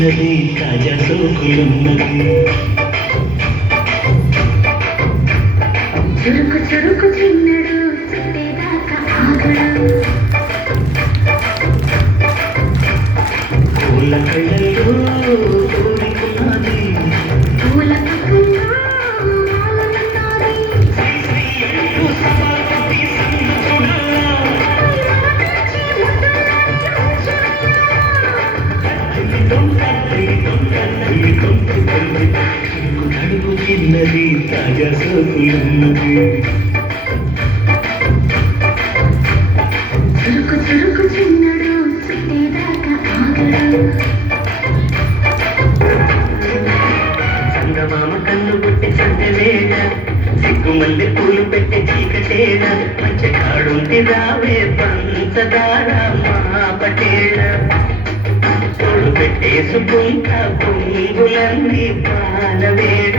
చిన్నది తాజా సోకులున్నది చురుకు చురుకు చిన్నడు చుట్టేదాకా ఆగడు పూల కళ్ళల్లో కోరికున్నది పూల కడుపు చిన్నది తాజా సోకులున్నది చురుకు చురుకు చిన్నడు చుట్టేదాకా ఆగడు చందమామ కన్ను పుట్టి సంతలేడ సిగ్గుమల్లి పూలు పెట్టి చీకటేడ పంచకాడుంటి రావే పంచదార మా పటేడ తోడు పెట్టేసుకుంటా పొంగులన్నీ పాలవేడ